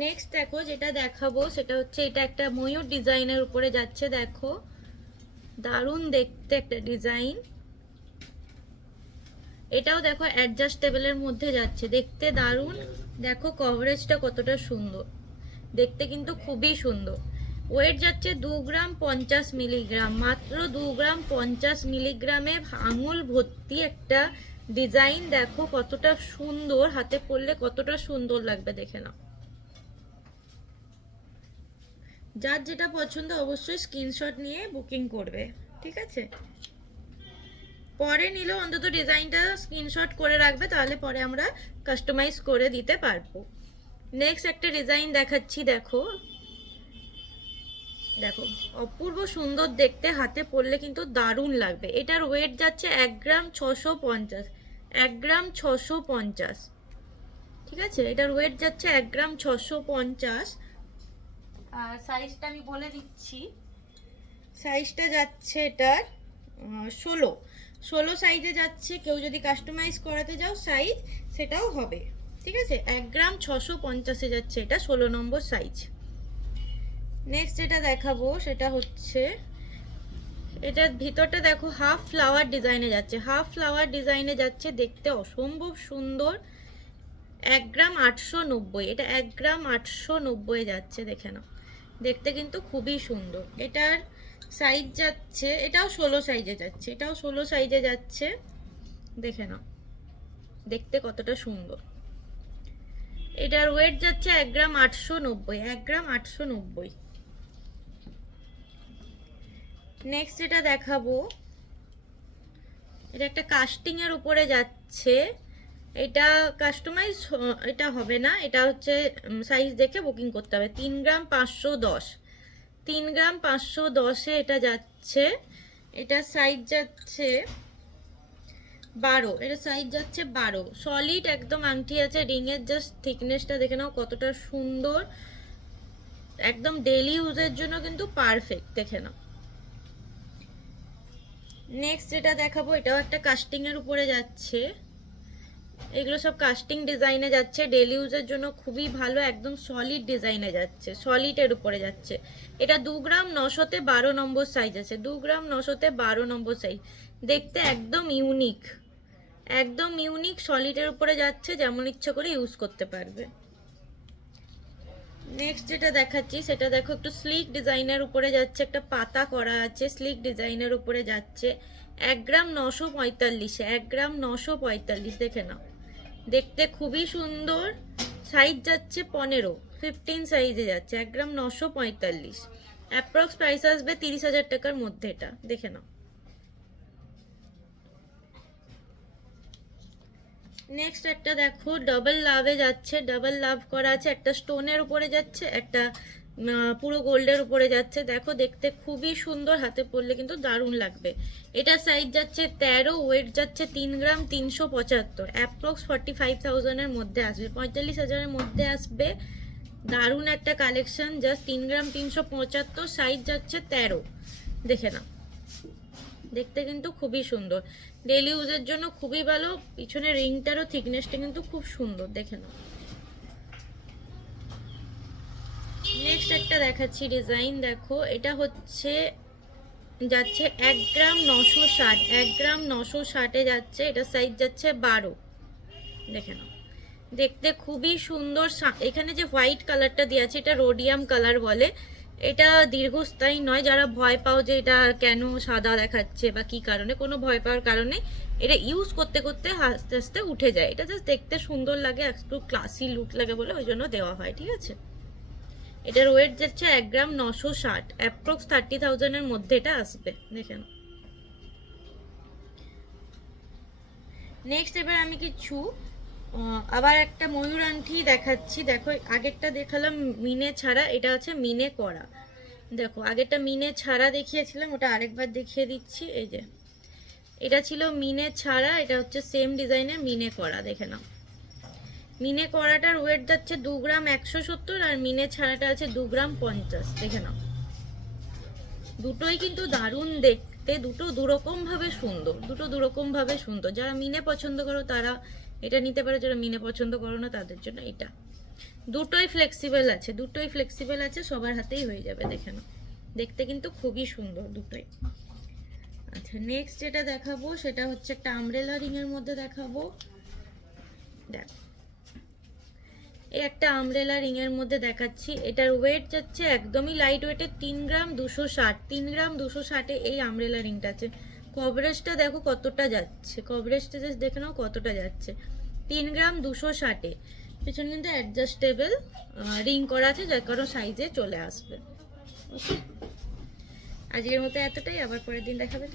Next দেখো যেটা দেখাবো সেটা হচ্ছে এটা একটা ময়ূর ডিজাইনের উপরে যাচ্ছে, দেখো দারুণ দেখতে একটা ডিজাইন। এটাও দেখো অ্যাডজাস্টেবলের মধ্যে যাচ্ছে, দেখতে দারুণ। দেখো কভারেজটা কতটা সুন্দর, দেখতে কিন্তু খুবই সুন্দর। ওয়েট যাচ্ছে 2 গ্রাম 50 মিলিগ্রাম, মাত্র 2 গ্রাম 50 মিলিগ্রামে আঙুল ভর্তি একটা ডিজাইন। দেখো কতটা সুন্দর, হাতে পরলে কতটা সুন্দর লাগবে, দেখে নাও। যার যেটা পছন্দ অবশ্যই স্ক্রিনশট নিয়ে বুকিং করবে, ঠিক আছে? পরে নিলেও অন্তত ডিজাইনটা স্ক্রিনশট করে রাখবে, তাহলে পরে আমরা কাস্টমাইজ করে দিতে পারবো। নেক্সট একটা ডিজাইন দেখাচ্ছি, দেখো দেখো অপূর্ব সুন্দর দেখতে, হাতে পরলে কিন্তু দারুণ লাগবে। এটার ওয়েট যাচ্ছে 1 গ্রাম 650, 1 গ্রাম 650, ঠিক আছে? এটার ওয়েট যাচ্ছে 1 গ্রাম 650। আর সাইজটা আমি বলে দিচ্ছি, সাইজটা যাচ্ছে এটার 16 সাইজে যাচ্ছে। কেউ যদি কাস্টমাইজ করাতে যাও সাইজ, সেটাও হবে, ঠিক আছে? 1 গ্রাম 650-এ যাচ্ছে, এটা 16 নম্বর সাইজ। নেক্সট যেটা দেখাবো সেটা হচ্ছে এটার ভিতরটা দেখো হাফ ফ্লাওয়ার ডিজাইনে যাচ্ছে, হাফ ফ্লাওয়ার ডিজাইনে যাচ্ছে, দেখতে অসম্ভব সুন্দর। 1 গ্রাম 890, এটা 1 গ্রাম 890 যাচ্ছে, দেখে নাও। দেখতে কিন্তু খুবই সুন্দর। এটার সাইজ যাচ্ছে, এটাও 16 সাইজে যাচ্ছে, এটাও 16 সাইজে যাচ্ছে, দেখে নাও দেখতে কতটা সুন্দর। এটার ওয়েট যাচ্ছে 1 গ্রাম 890, 1 গ্রাম 890। নেক্সট যেটা দেখাবো এটা একটা কাস্টিং এর উপরে যাচ্ছে। এটা কাস্টমাইজ এটা হবে না, এটা হচ্ছে সাইজ দেখে বুকিং করতে হবে। 3 গ্রাম 510, 3 গ্রাম 510-এ এটা যাচ্ছে। এটা সাইজ যাচ্ছে 12, এটা সাইজ যাচ্ছে 12। সলিড একদম আংটি আছে, রিংয়ের জাস্ট থিকনেসটা দেখে নাও কতটা সুন্দর, একদম ডেইলি ইউজের জন্য কিন্তু পারফেক্ট, দেখে নাও। নেক্সট যেটা দেখাবো এটাও একটা কাস্টিং এর উপরে যাচ্ছে। এগুলো সব কাস্টিং ডিজাইনে যাচ্ছে, ডেলি ইউজের জন্য খুবই ভালো, একদম সলিড ডিজাইনে যাচ্ছে, সলিডের উপরে যাচ্ছে। এটা 2 গ্রাম 900-তে 12 নম্বর সাইজ আছে, 2 গ্রাম 900-তে 12 নম্বর সাইজ। দেখতে একদম ইউনিক, একদম ইউনিক, সলিডের উপরে যাচ্ছে, যেমন ইচ্ছা করে ইউজ করতে পারবে। নেক্সট যেটা দেখাচ্ছি সেটা দেখো একটু স্লিক ডিজাইনের উপরে যাচ্ছে, একটা পাতা করা আছে, স্লিক ডিজাইনের উপরে যাচ্ছে। 1 গ্রাম 945, 1 গ্রাম 945, দেখে নাও দেখতে খুবই সুন্দর। সাইজ যাচ্ছে 15 সাইজে যাচ্ছে, 1 গ্রাম 945। অ্যাপ্রক্স প্রাইস আসবে 30,000 টাকার মধ্যে, এটা দেখে নাও। নেক্সট একটা দেখো ডাবল লাভে যাচ্ছে, ডাবল লাভ করা আছে, একটা স্টোনের উপরে যাচ্ছে, একটা পুরো গোল্ডের উপরে যাচ্ছে। দেখো দেখতে খুবই সুন্দর, হাতে পরলে কিন্তু দারুণ লাগবে। এটা সাইজ যাচ্ছে 13, ওয়েট যাচ্ছে 3 গ্রাম 375, অ্যাপ্রক্স 45,000-এর মধ্যে আসবে, 45,000-এর মধ্যে আসবে। দারুণ একটা কালেকশন, জাস্ট 3 গ্রাম 375, সাইজ যাচ্ছে 13, দেখে নাও দেখতে কিন্তু খুবই সুন্দর, ডেইলি ইউজের জন্য খুবই ভালো। পিছনে রিংটারও থিকনেসটা কিন্তু খুব সুন্দর, দেখে নাও। নেক্সট একটা দেখাচ্ছি ডিজাইন, দেখো এটা হচ্ছে যাচ্ছে 1 গ্রাম 960, 1 গ্রাম 960-এ যাচ্ছে, এটা সাইজ যাচ্ছে 12, দেখে নাও দেখতে খুবই সুন্দর। এখানে যে হোয়াইট কালারটা দেওয়া আছে এটা রোডিয়াম কালার বলে। এটা দীর্ঘস্থায়ী নয়, যারা ভয় পাও যে এটা কেন সাদা দেখাচ্ছে বা কি কারণে, কোনো ভয় পাওয়ার কারণে, এটা ইউজ করতে করতে আস্তে আস্তে উঠে যায়। এটা জাস্ট দেখতে সুন্দর লাগে, একটু ক্লাসি লুক লাগে বলে ওই জন্য দেওয়া হয়, ঠিক আছে? এটার ওয়েট যাচ্ছে 1 গ্রাম 960, অ্যাপ্রক্স 30,000-এর মধ্যে এটা আসবে, দেখেন। নেক্সট এবার আমি কিছু আবার একটা ময়ূর আংটি দেখাচ্ছি। দেখো আগেরটা দেখালাম মিনে ছাড়া, এটা হচ্ছে মিনে করা। দেখো আগেরটা মিনে ছাড়া দেখিয়েছিলাম, ওটা আরেকবার দেখিয়ে দিচ্ছি। এই যে এটা ছিল মিনে ছাড়া, এটা হচ্ছে সেম ডিজাইনের মিনে করা, দেখে নাও। মিনে করাটার ওয়েট যাচ্ছে 2 গ্রাম 170, আর মিনে ছাড়াটা আছে 2 গ্রাম 50, দেখে নাও। দুটোই কিন্তু দারুণ দেখতে, দুটো দুরকম ভাবে সুন্দর, দুটো দুরকম ভাবে সুন্দর। যারা মিনে পছন্দ করো তারা এটা নিতে পারো, যারা মিনে পছন্দ করো না তাদের জন্য এটা। দুটোই ফ্লেক্সিবল আছে, দুটোই ফ্লেক্সিবল আছে, সবার হাতেই হয়ে যাবে, দেখে নাও। দেখতে কিন্তু খুবই সুন্দর দুটোই। আচ্ছা নেক্সট যেটা দেখাবো সেটা হচ্ছে একটা আমব্রেলা রিং এর মধ্যে দেখাবো। দেখো এই একটা আমব্রেলা রিং এর মধ্যে দেখাচ্ছি, এটার ওয়েট যাচ্ছে একদমই লাইট ওয়েটে 3 গ্রাম 260, 3 গ্রাম 260 এই আমব্রেলা রিংটা আছে। কভারেজটা দেখো কতটা যাচ্ছে, কভারেজটা জাস্ট দেখে নাও কতটা যাচ্ছে, 3 গ্রাম 260। পিছনে কিন্তু অ্যাডজাস্টেবল রিং করা আছে, যার কারণে সাইজে চলে আসবে। ওকে, আজকের মতো এতটাই, আবার পরের দিন দেখাবে।